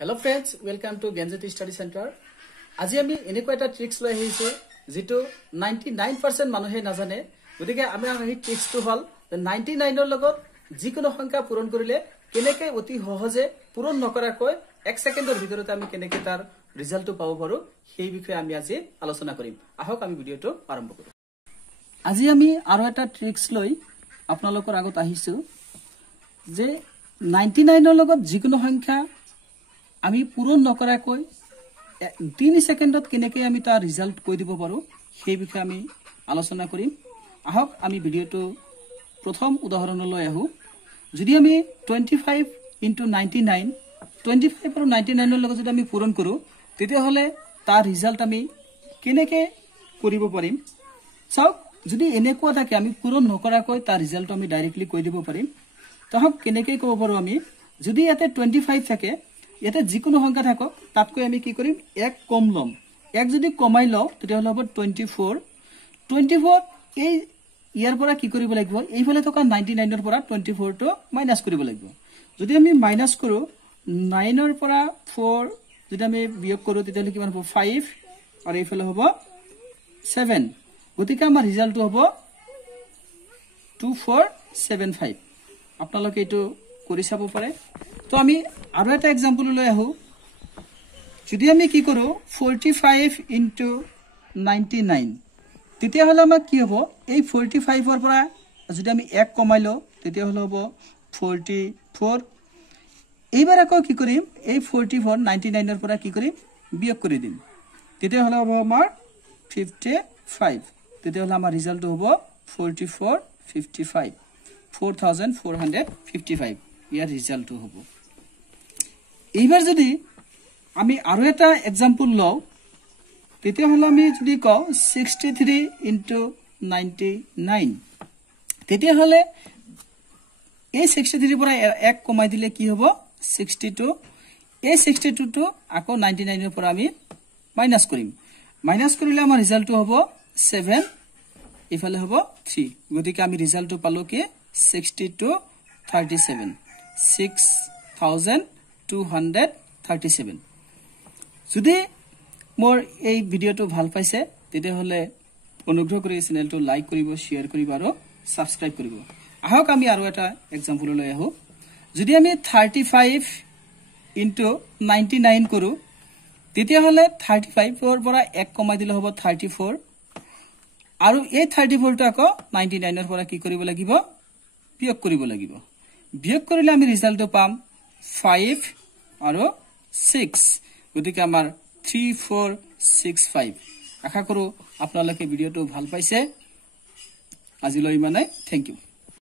Hello friends, welcome to Genjeti Study Center. আজি আমি এনেকুৱা এটা ট্ৰিক্স লৈ আহিছো যেটো 99% মানুহে নাজানে গতিকে আমি এই ট্ৰিক্সটো হল 99 ৰ লগত যিকোনো সংখ্যা পূৰণ কৰিলে কেনেকৈ অতি সহজে পূৰণ নকৰাকৈ 1 সেকেন্ডৰ ভিতৰতে আমি কেনেকৈ তাৰ ৰিজাল্টটো পাব পাৰো সেই বিষয়ে আমি আজি আলোচনা কৰিম আহক আমি ভিডিওটো আৰম্ভ কৰো আজি আমি আৰু এটা ট্ৰিক্স লৈ আপোনালোকৰ আগত আহিছো যে 99 ৰ লগত যিকোনো সংখ্যা আমি পূৰণ নকৰাকৈ 3 সেকেন্ডত কেনেকৈ আমি তাৰ ৰিজাল্ট কৈ দিব পাৰো সেই বিষয়ে আমি আলোচনা কৰিম আহক আমি ভিডিওটো প্ৰথম উদাহৰণলৈ আহো যদি আমি 25 * 99 25 আৰু 99 ৰ লগত যদি আমি পূৰণ কৰো তেতিয়া হলে তাৰ ৰিজাল্ট আমি কেনেকৈ কৰিব পাৰিম চাওক যদি এনেকুৱা থাকে আমি পূৰণ নকৰাকৈ তাৰ ৰিজাল্ট আমি ডাইৰেক্টলি কৈ দিব পাৰিম তহক কেনেকৈ ক'ব পাৰো আমি যদি ইয়াতে 25 থাকে ইয়াতে যিকোনো সংখ্যা থাকক তাতকৈ আমি কি কৰিম এক কম লম এক যদি কমাই লও তেতিয়া হল 24 এই ইয়াৰ পৰা কি কৰিব লাগিব এইফালে থকা 99 ৰ পৰা 24 টো মাইনাস কৰিব লাগিব যদি আমি মাইনাস কৰো 9 ৰ পৰা 4 যদি আমি বিয়োগ কৰো তেতিয়া কিমান হ'ব 5 আৰু এইফালে হ'ব 7 গতিকে আমাৰ ৰিজাল্টটো হ'ব 2475 আপোনালোকে এটো কৰি চাব পাৰে তো আমি আৰু এটা एग्जांपल লৈ আহো যদি আমি কি কৰো 45 * 99 তেতিয়া হলে আমাৰ কি হ'ব এই 45 ৰ পৰা যদি আমি 1 কমাই লও তেতিয়া হলে হ'ব 44 এইবাৰ আকৌ কি কৰিম এই 44 99 ৰ পৰা কি কৰিম বিয়োগ কৰি দিম তেতিয়া হলে হ'ব আমাৰ 55 তেতিয়া হলে আমাৰ ৰিজাল্টটো হ'ব 4455 4455 ইয়াৰ ৰিজাল্টটো হ'ব এইবাৰ যদি আমি আৰু এটা एग्जांपल লও তেতিয়া হলে আমি যদি কও 63 * 99 তেতিয়া হলে এই 63 পৰা 1 কমাই দিলে কি হ'ব 62 এই 62 টো আকৌ 99 ৰ পৰা আমি মাইনাস কৰিম মাইনাস কৰিলে আমাৰ ৰিজাল্টটো হ'ব 7 ইফালে হ'ব 3 গতিকে আমি ৰিজাল্টটো পালো কি 6237 6237 যদি মোৰ এই ভিডিওটো ভাল পাইছে তেতিয়া হলে অনুগ্ৰহ কৰি চেনেলটো লাইক কৰিব শেয়াৰ কৰিব আৰু সাবস্ক্ৰাইব কৰিব আহক আমি আৰু এটা एग्जांपल লৈ আহো যদি আমি 35 * 99 কৰো তেতিয়া হলে 35 ৰ পৰা 1 কমাই দিলে হ'ব 34 আৰু এই 34 টো আকৌ 99 ৰ পৰা কি কৰিব লাগিব বিয়োগ কৰিব লাগিব বিয়োগ কৰিলে আমি ৰিজাল্টটো পাম 5 আৰু 6 গতিকে আমাৰ 3465 আশা কৰো আপোনালোকে ভিডিওটো ভাল পাইছে আজিলৈ মানে থ্যাংক ইউ